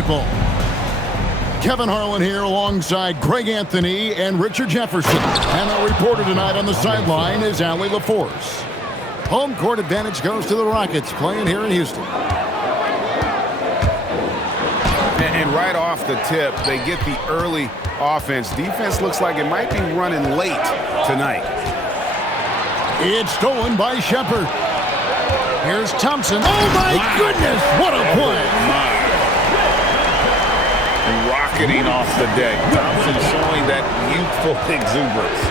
basketball. Kevin Harlan here alongside Greg Anthony and Richard Jefferson. And our reporter tonight on the sideline is Allie LaForce. Home court advantage goes to the Rockets playing here in Houston. And right off the tip, they get the early offense. Defense looks like it might be running late tonight. It's stolen by Shepard. Here's Thompson. Oh, my goodness. What a play. Rocketing off the deck. Thompson showing that youthful exuberance.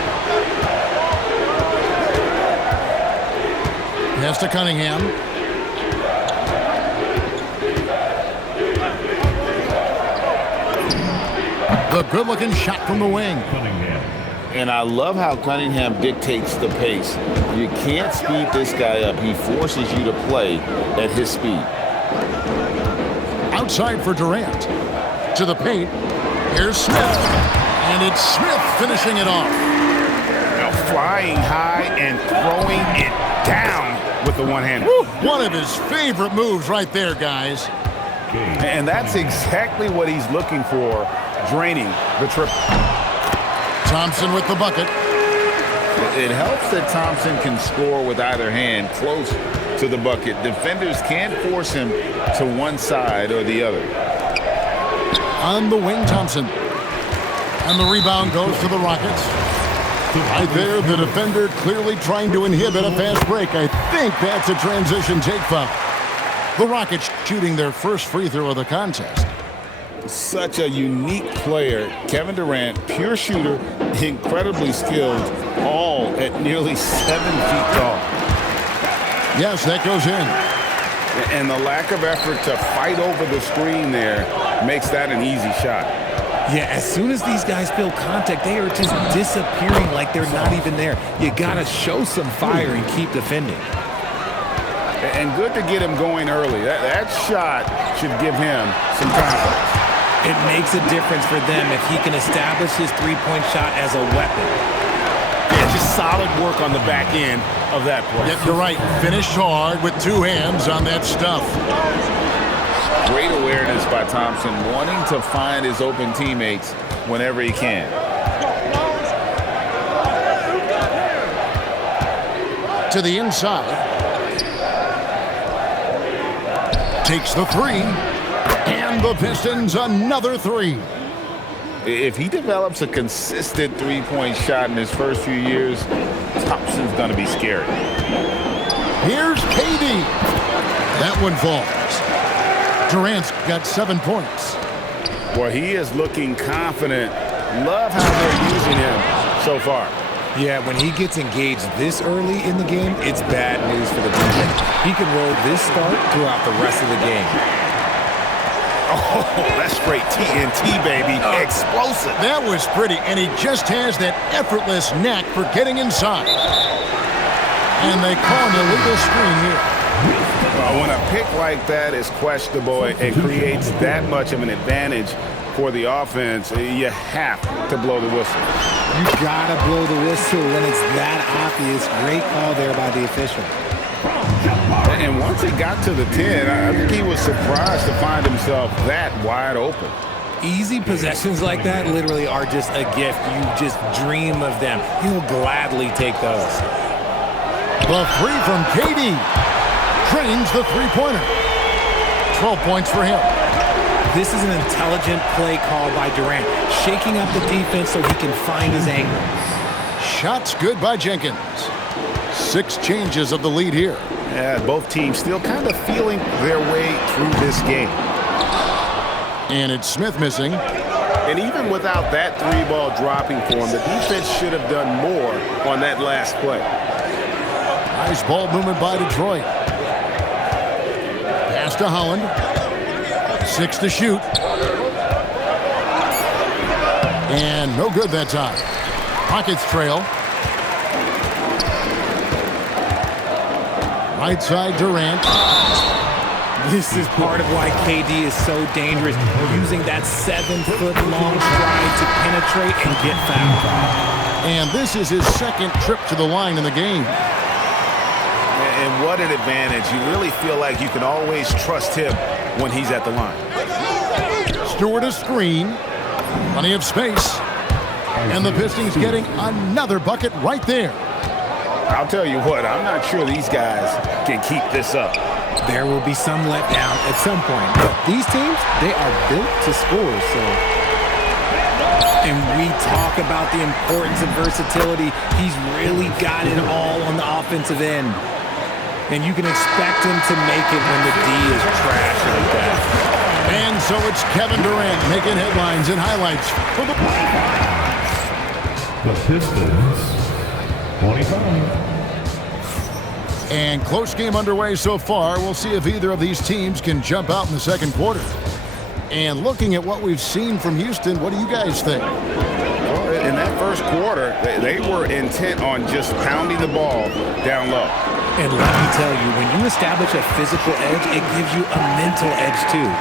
Pass to Cunningham. The good-looking shot from the wing. And I love how Cunningham dictates the pace. You can't speed this guy up. He forces you to play at his speed. Outside for Durant. To the paint. Here's Smith. And it's Smith finishing it off. Now flying high and throwing it down with the one-hander. One of his favorite moves right there, guys. And that's exactly what he's looking for, draining the triple. Thompson with the bucket. It helps that Thompson can score with either hand close to the bucket. Defenders can't force him to one side or the other. On the wing, Thompson. And the rebound goes to the Rockets. Right there, the defender clearly trying to inhibit a fast break. I think that's a transition take foul. The Rockets shooting their first free throw of the contest. Such a unique player. Kevin Durant, pure shooter, incredibly skilled, all at nearly 7 feet tall. Yes, that goes in. And the lack of effort to fight over the screen there makes that an easy shot. Yeah, as soon as these guys feel contact, they are just disappearing like they're not even there. You got to show some fire and keep defending. And good to get him going early. That shot should give him some confidence. It makes a difference for them if he can establish his three-point shot as a weapon. Yeah, just solid work on the back end of that play. Yep, you're right. Finished hard with two hands on that stuff. Great awareness by Thompson, wanting to find his open teammates whenever he can. To the inside. Takes the three. And the Pistons another three. If he develops a consistent three-point shot in his first few years, Thompson's going to be scary. Here's KD. That one falls. Durant's got 7 points. Well, he is looking confident. Love how they're using him so far. Yeah, when he gets engaged this early in the game, it's bad news for the defense. He can roll this start throughout the rest of the game. Oh, that's straight TNT, baby. Explosive. That was pretty, and he just has that effortless knack for getting inside. And they call an illegal screen here. Well, when a pick like that is questionable, it creates that much of an advantage for the offense. You have to blow the whistle. You gotta blow the whistle when it's that obvious. Great call there by the official. And once he got to the 10, I think he was surprised to find himself that wide open. Easy possessions like that literally are just a gift. You just dream of them. He'll gladly take those. The three from KD. Trains the three-pointer. 12 points for him. This is an intelligent play call by Durant, shaking up the defense so he can find his angle. Shots good by Jenkins. 6 changes of the lead here. Yeah, both teams still kind of feeling their way through this game. And it's Smith missing. And even without that three ball dropping for him, the defense should have done more on that last play. Nice ball movement by Detroit. Pass to Holland. 6 to shoot. And no good that time. Rockets trail. Right side Durant. This is part of why KD is so dangerous, using that 7-foot-long stride to penetrate and get fouled. And this is his second trip to the line in the game. And what an advantage. You really feel like you can always trust him when he's at the line. Stewart a screen. Plenty of space. And the Pistons getting another bucket right there. I'll tell you what, I'm not sure these guys can keep this up. There will be some letdown at some point. But these teams, they are built to score, so. And we talk about the importance of versatility. He's really got it all on the offensive end. And you can expect him to make it when the D is trash like that. And so it's Kevin Durant making headlines and highlights for the Pistons, 25. And close game underway so far. We'll see if either of these teams can jump out in the second quarter. And looking at what we've seen from Houston, what do you guys think? Well, in that first quarter, they were intent on just pounding the ball down low. And let me tell you, when you establish a physical edge, it gives you a mental edge too.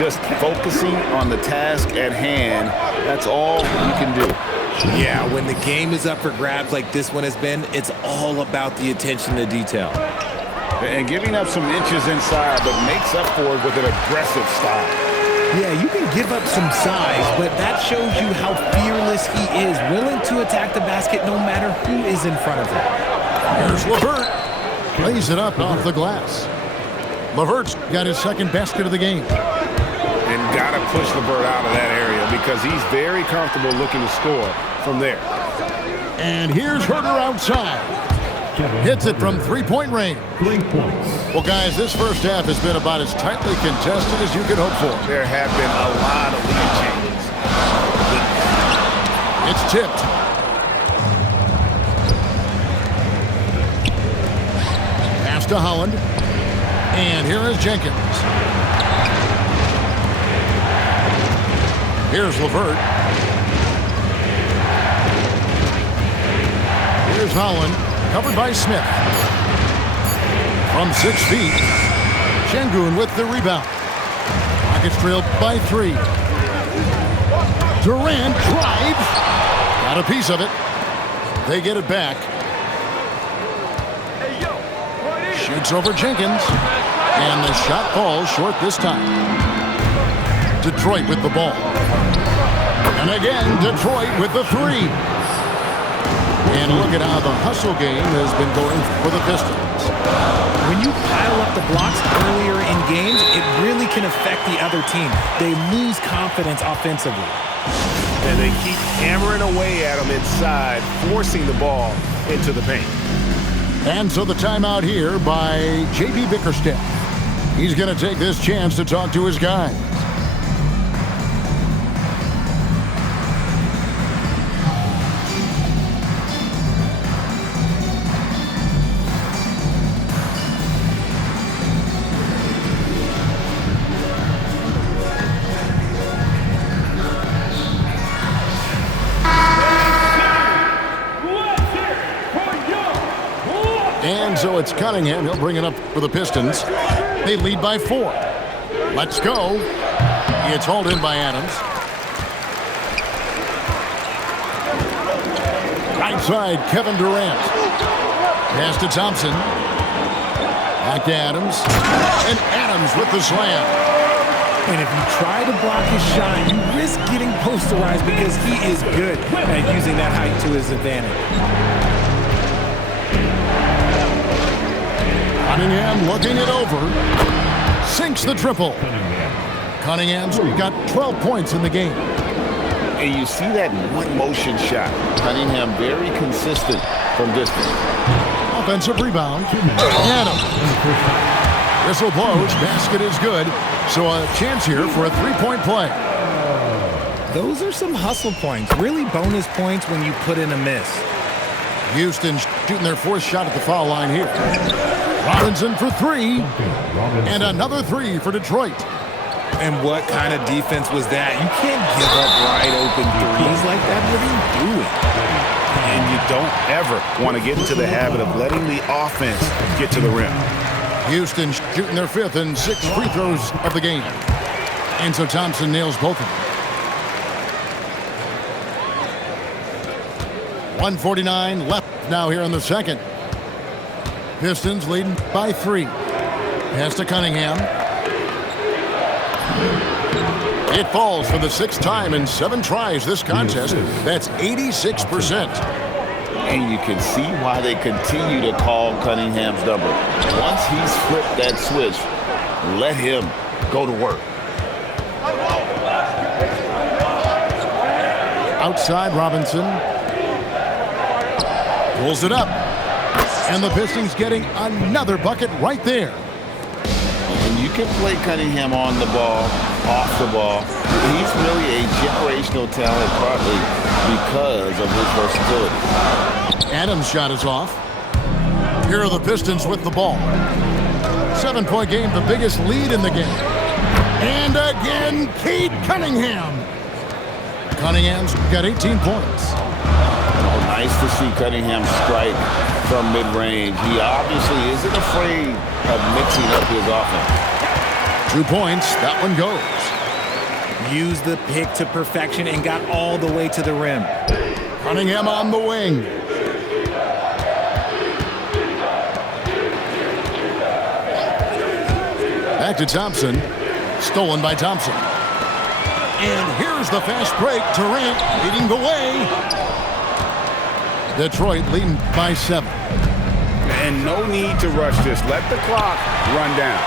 Just focusing on the task at hand, that's all you can do. Yeah, when the game is up for grabs like this one has been, it's all about the attention to detail. And giving up some inches inside, but makes up for it with an aggressive style. Yeah, you can give up some size, but that shows you how fearless he is, willing to attack the basket no matter who is in front of him. Here's LeVert. Lays it up off the glass. LeVert's got his second basket of the game. And got to push LeVert out of that area because he's very comfortable looking to score from there. And here's Huerter outside. Hits it from three-point range. 3 points. Well, guys, this first half has been about as tightly contested as you could hope for. There have been a lot of lead changes. It's tipped. Pass to Holland. And here is Jenkins. Here's LeVert. Here's Holland. Covered by Smith. From 6 feet, Şengün with the rebound. Rockets trailed by 3. Durant drives. Got a piece of it. They get it back. Shoots over Jenkins. And the shot falls short this time. Detroit with the ball. And again, Detroit with the 3. And look at how the hustle game has been going for the Pistons. When you pile up the blocks earlier in games, it really can affect the other team. They lose confidence offensively. And they keep hammering away at them inside, forcing the ball into the paint. And so the timeout here by J.B. Bickerstaff. He's going to take this chance to talk to his guys. And so it's Cunningham. He'll bring it up for the Pistons. They lead by 4. Let's go. It's hauled in by Adams. Right side, Kevin Durant. Pass to Thompson. Back to Adams. And Adams with the slam. And if you try to block his shot, you risk getting posterized because he is good at using that height to his advantage. Cunningham looking it over. Sinks the triple. Cunningham's got 12 points in the game. And you see that one motion shot. Cunningham very consistent from distance. Offensive rebound. Adams. Whistle blows. Basket is good. So a chance here for a three-point play. Those are some hustle points. Really bonus points when you put in a miss. Houston shooting their 4th shot at the foul line here. Robinson for 3. And another 3 for Detroit. And what kind of defense was that? You can't give up wide open threes like that. What are you doing? And you don't ever want to get into the habit of letting the offense get to the rim. Houston shooting their 5th and 6th free throws of the game. And so Thompson nails both of them. 1:49 left now here in the second. Pistons leading by 3. Pass to Cunningham. It falls for the 6th time in 7 tries this contest. That's 86%. And you can see why they continue to call Cunningham's number. Once he's flipped that switch, let him go to work. Outside Robinson. Pulls it up. And the Pistons getting another bucket right there. And you can play Cunningham on the ball, off the ball. He's really a generational talent partly because of his versatility. Adams' shot is off. Here are the Pistons with the ball. 7-point game, the biggest lead in the game. And again, Cade Cunningham. Cunningham's got 18 points. Oh, nice to see Cunningham strike from mid-range. He obviously isn't afraid of mixing up his offense. 2 points, that one goes. Used the pick to perfection and got all the way to the rim. Cunningham on the wing. Back to Thompson. Stolen by Thompson. And here's the fast break. Durant leading the way. Detroit leading by 7. And no need to rush this. Let the clock run down.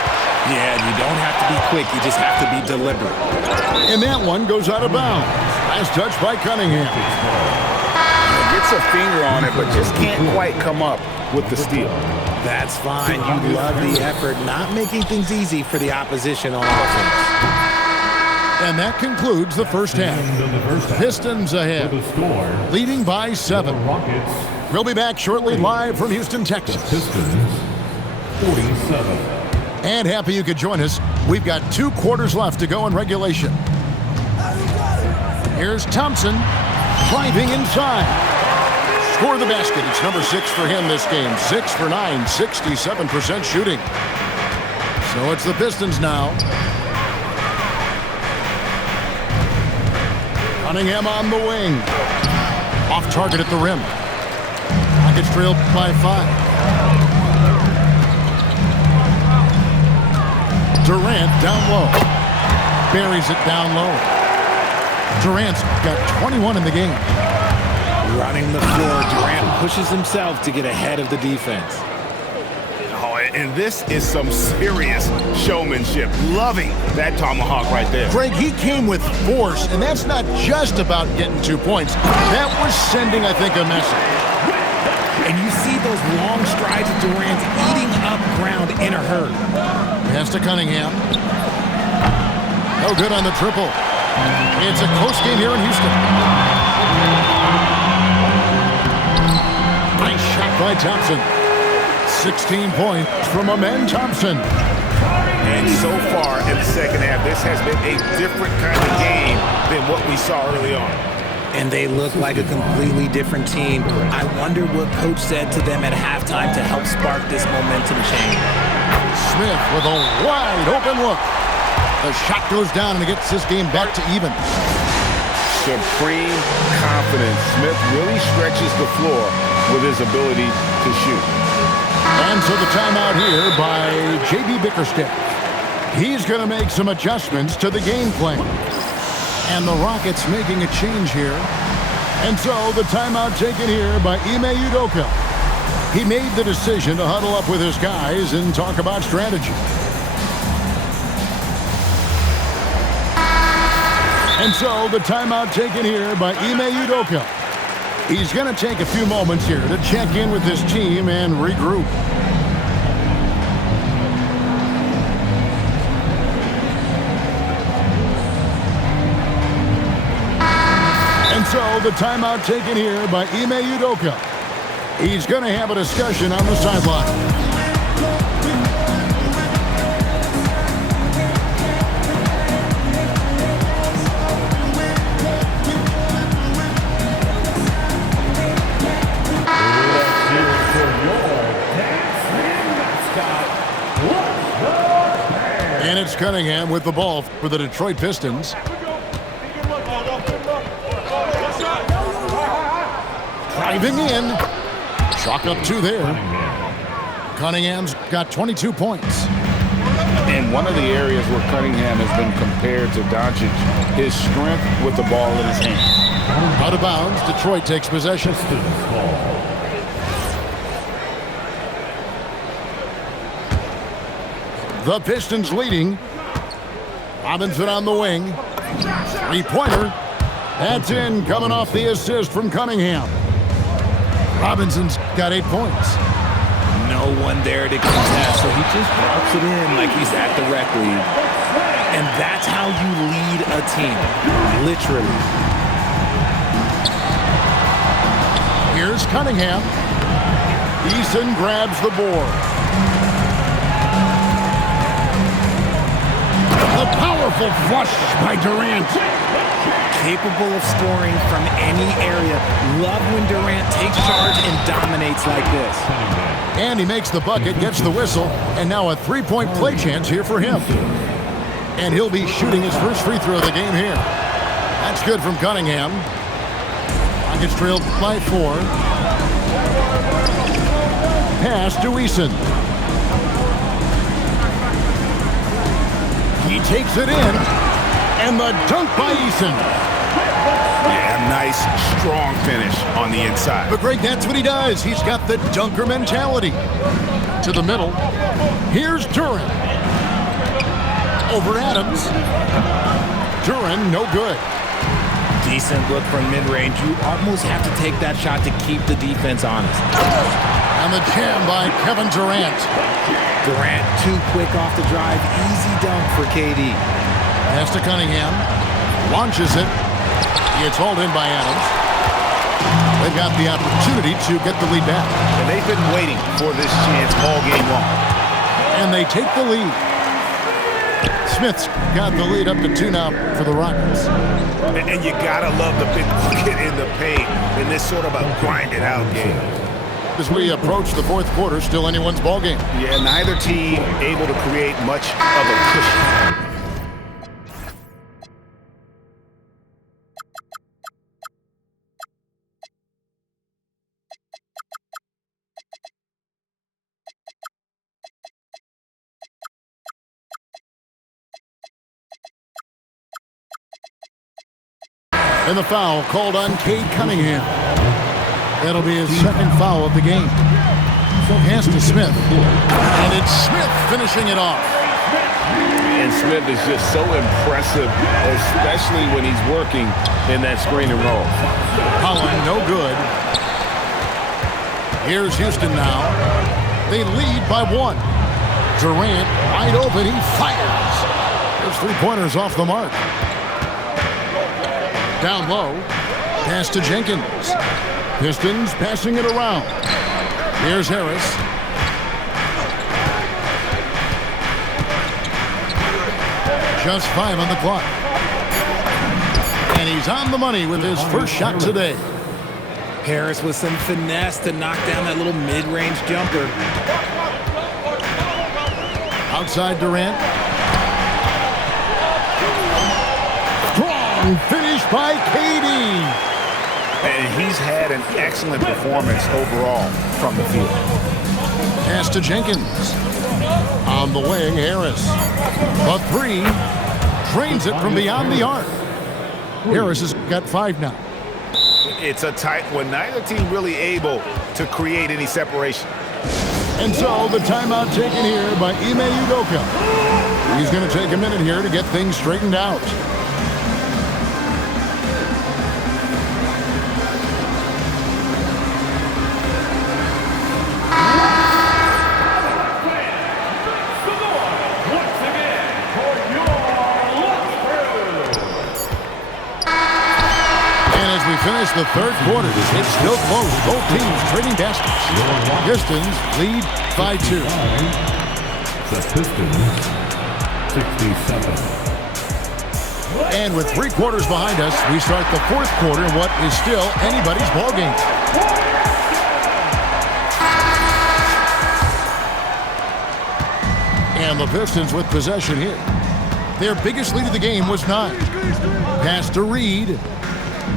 Yeah, you don't have to be quick. You just have to be deliberate. And that one goes out of bounds. Last touch by Cunningham. Gets a finger on it, but just can't quite come up with the steal. That's fine. You love the effort, not making things easy for the opposition on offense. And that concludes the first half. Pistons ahead, leading by 7. We'll be back shortly live from Houston, Texas. Pistons 47. And happy you could join us. We've got 2 quarters left to go in regulation. Here's Thompson driving inside. Score the basket. It's number 6 for him this game. 6 for 9, 67% shooting. So it's the Pistons now. Cunningham on the wing. Off target at the rim. Rockets trailed by 5. Durant down low. Buries it down low. Durant's got 21 in the game. Running the floor, Durant pushes himself to get ahead of the defense. Oh, and this is some serious showmanship. Loving that tomahawk right there. Greg, he came with force, and that's not just about getting 2 points. That was sending, I think, a message. And you see those long strides of Durant eating up ground in a hurry. Pass to Cunningham. No good on the triple. It's a close game here in Houston. Nice shot by Thompson. 16 points from Amen Thompson. And so far in the second half, this has been a different kind of game than what we saw early on. And they look like a completely different team. I wonder what coach said to them at halftime to help spark this momentum change. Smith with a wide open look. The shot goes down and it gets this game back to even. Supreme confidence. Smith really stretches the floor with his ability to shoot. And so the timeout here by J.B. Bickerstaff. He's going to make some adjustments to the game plan. And the Rockets making a change here. And so the timeout taken here by Ime Udoka. He made the decision to huddle up with his guys and talk about strategy. And so the timeout taken here by Ime Udoka. He's going to take a few moments here to check in with his team and regroup. And so the timeout taken here by Ime Udoka. He's going to have a discussion on the sideline. And it's Cunningham with the ball for the Detroit Pistons. Driving in. Chalk up 2 there. Cunningham's got 22 points. And one of the areas where Cunningham has been compared to Doncic, his strength with the ball in his hand. Out of bounds, Detroit takes possession. The Pistons leading. Robinson on the wing. Three-pointer. That's in, coming off the assist from Cunningham. Robinson's got 8 points. No one there to contest, so he just drops it in like he's at the rec league. And that's how you lead a team, literally. Here's Cunningham. Eason grabs the board. The powerful flush by Durant. Capable of scoring from any area. Love when Durant takes charge and dominates like this. And he makes the bucket, gets the whistle, and now a three-point play chance here for him. And he'll be shooting his first free throw of the game here. That's good from Cunningham. Rockets trailed by 4. Pass to Eason. He takes it in, and the dunk by Eason. Yeah, nice, strong finish on the inside. But Greg, that's what he does. He's got the dunker mentality. To the middle. Here's Duren. Over Adams. Duren, no good. Decent look from mid-range. You almost have to take that shot to keep the defense honest. And the jam by Kevin Durant. Durant too quick off the drive. Easy dunk for KD. Pass to Cunningham. Launches it. It's hauled in by Adams. They've got the opportunity to get the lead back. And they've been waiting for this chance all game long. And they take the lead. Smith's got the lead up to 2 now for the Rockets. And you gotta love the big bucket in the paint in this sort of a grind-it-out game. As we approach the fourth quarter, still anyone's ball game. Yeah, neither team able to create much of a cushion. And the foul called on Cade Cunningham. That'll be his second foul of the game. Pass to Smith. And it's Smith finishing it off. And Smith is just so impressive, especially when he's working in that screen and roll. Holland, no good. Here's Houston now. They lead by 1. Durant, wide open, he fires. There's 3-pointers off the mark. Down low, pass to Jenkins. Pistons passing it around. Here's Harris. Just 5 on the clock. And he's on the money with his first shot today. Harris with some finesse to knock down that little mid-range jumper. Outside Durant. Strong finish by KD. And he's had an excellent performance overall from the field. Pass to Jenkins. On the way, Harris. A 3. Drains it from beyond the arc. Harris has got 5 now. It's a tight one. Neither team really able to create any separation. And so the timeout taken here by Ime Udoka. He's going to take a minute here to get things straightened out. Finish the third quarter. It's still close. Both teams trading baskets. Pistons lead by 2. The Pistons, 67. And with 3 quarters behind us, we start the fourth quarter in what is still anybody's ball game. And the Pistons with possession here. Their biggest lead of the game was 9. Pass to Reed.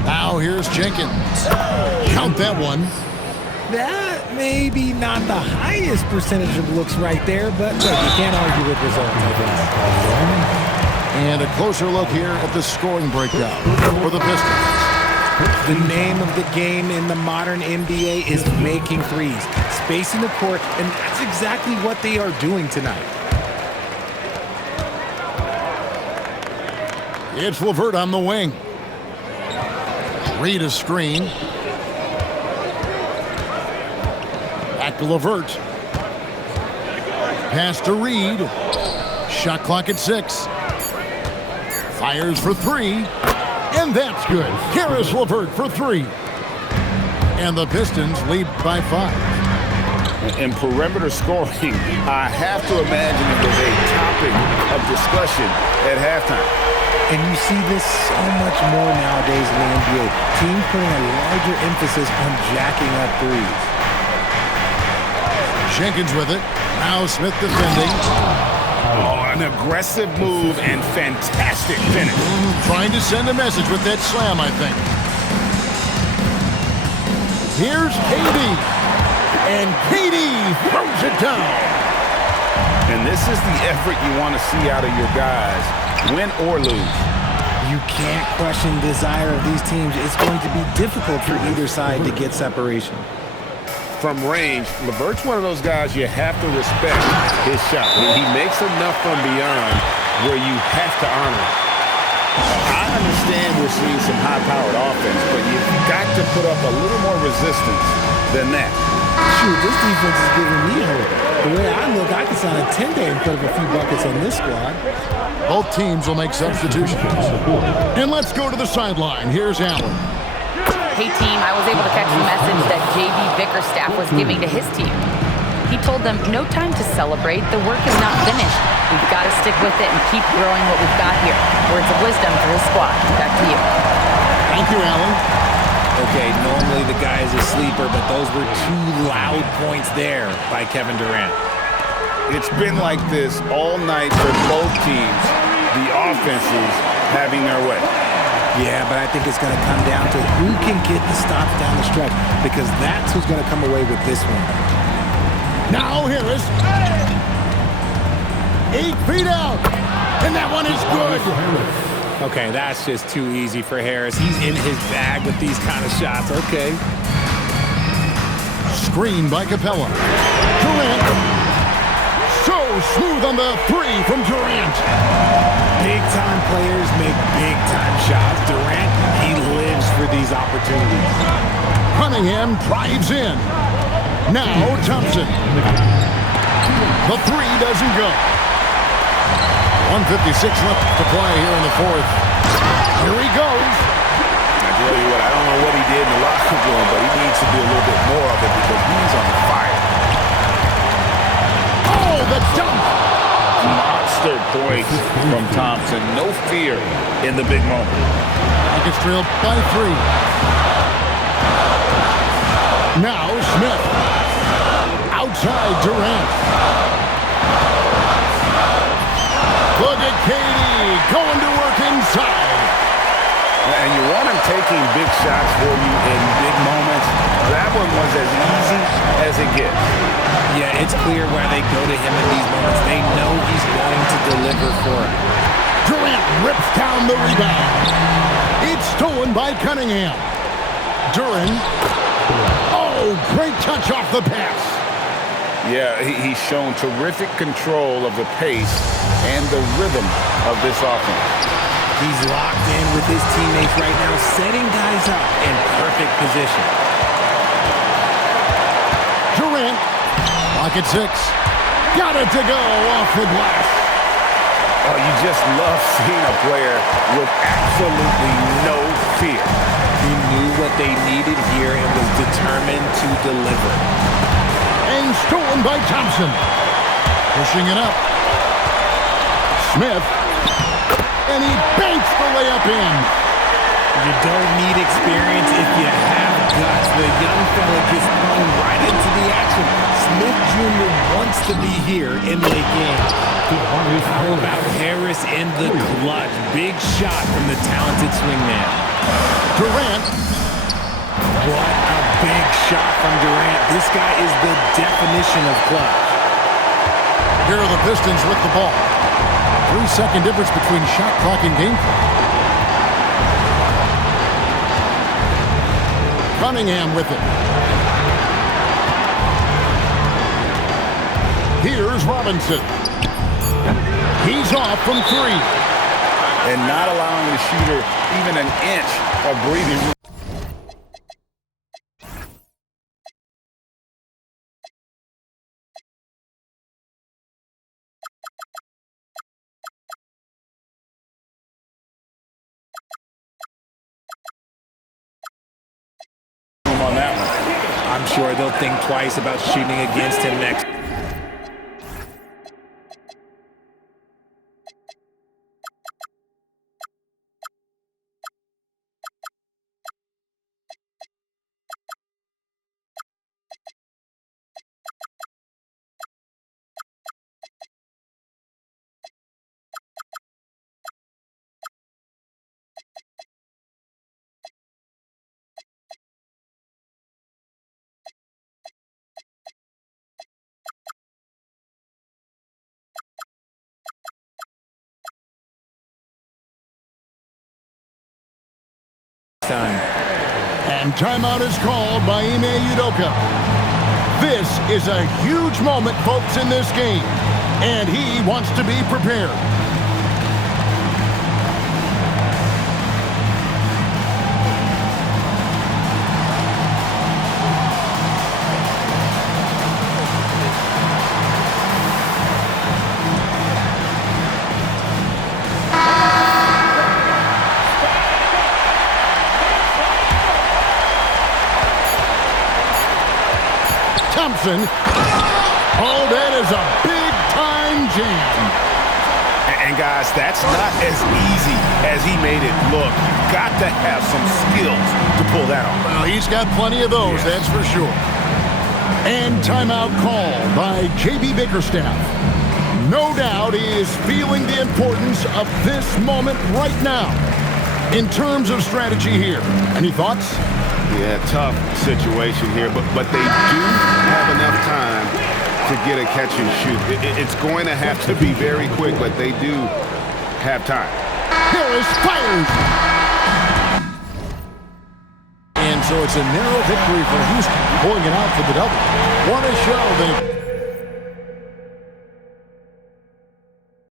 Now here's Jenkins. Count that one. That may be not the highest percentage of looks right there, but look, you can't argue with results, I guess. And a closer look here at the scoring breakdown for the Pistons. The name of the game in the modern NBA is making threes, spacing the court, and that's exactly what they are doing tonight. It's LeVert on the wing. Reed a screen. Back to LeVert. Pass to Reed. Shot clock at 6. Fires for 3. And that's good. Karis LeVert for 3. And the Pistons lead by 5. In perimeter scoring, I have to imagine it was a topic of discussion at halftime. And you see this so much more nowadays in the NBA. Teams putting a larger emphasis on jacking up threes. Jenkins with it. Now Smith defending. Oh, an aggressive move and fantastic finish. Trying to send a message with that slam, I think. Here's KD. And KD throws it down. And this is the effort you want to see out of your guys, win or lose. You can't question the desire of these teams. It's going to be difficult for either side to get separation. From range, LeVert's one of those guys you have to respect his shot. He makes enough from beyond where you have to honor it. I understand we're seeing some high-powered offense, but you've got to put up a little more resistance than that. Shoot, this defense is giving me hope. The way I look, I can sign a 10-day and put up a few buckets on this squad. Both teams will make substitutions. And let's go to the sideline. Here's Allen. Hey team, I was able to catch the message that J.B. Bickerstaff was giving to his team. He told them, no time to celebrate, the work is not finished. We've got to stick with it and keep growing what we've got here. Words of wisdom for the squad. Back to you. Thank you, Allen. Okay, normally the guy is a sleeper, but those were 2 loud points there by Kevin Durant. It's been like this all night for both teams, the offenses having their way. Yeah, but I think it's going to come down to who can get the stops down the stretch, because that's who's going to come away with this one. Now Harris. 8 feet out. And that one is good. Okay, that's just too easy for Harris. He's in his bag with these kind of shots. Okay. Screen by Capella. Durant. So smooth on the 3 from Durant. Big-time players make big-time shots. Durant, he lives for these opportunities. Cunningham drives in. Now Thompson. The 3 doesn't go. 1:56 left to play here in the 4th. Here he goes. I tell you what, I don't know what he did in the locker room, but he needs to do a little bit more of it because he's on fire. Oh, the dunk. Monster points from Thompson. No fear in the big moment. Rockets trail by 3. Now Smith. Outside Durant. Look at KD going to work inside. And you want him taking big shots for you in big moments. That one was as easy as it gets. Yeah, it's clear why they go to him in these moments. They know he's going to deliver for it. Durant rips down the rebound. It's stolen by Cunningham. Duran. Oh, great touch off the pass. Yeah, he's shown terrific control of the pace and the rhythm of this offense. He's locked in with his teammates right now, setting guys up in perfect position. Durant. Lock at 6. Got it to go off the glass. Oh, you just love seeing a player with absolutely no fear. He knew what they needed here and was determined to deliver. And stolen by Thompson. Pushing it up. Smith. And he banks the layup in. You don't need experience if you have guts. The young fella gets thrown right into the action. Smith Jr. wants to be here in late games. How about Harris in the clutch? Big shot from the talented swingman. Durant. What a Big shot from Durant. This guy is the definition of clutch. Here are the Pistons with the ball. 3-second difference between shot clock and game clock. Cunningham with it. Here's Robinson. He's off from 3. And not allowing the shooter even an inch of breathing room. On that one. I'm sure they'll think twice about shooting against him next. Time. And timeout is called by Ime Udoka. This is a huge moment, folks, in this game. And he wants to be prepared. Thompson. Oh, that is a big-time jam. And guys, that's not as easy as he made it look. You've got to have some skills to pull that off. Well, he's got plenty of those, that's for sure. And timeout called by J.B. Bickerstaff. No doubt he is feeling the importance of this moment right now. In terms of strategy here, any thoughts? Yeah, tough situation here, but they do have enough time to get a catch and shoot. It's going to have to be very quick, but they do have time. Harris fires! And so it's a narrow victory for Houston, pulling it out for the double. What a show. They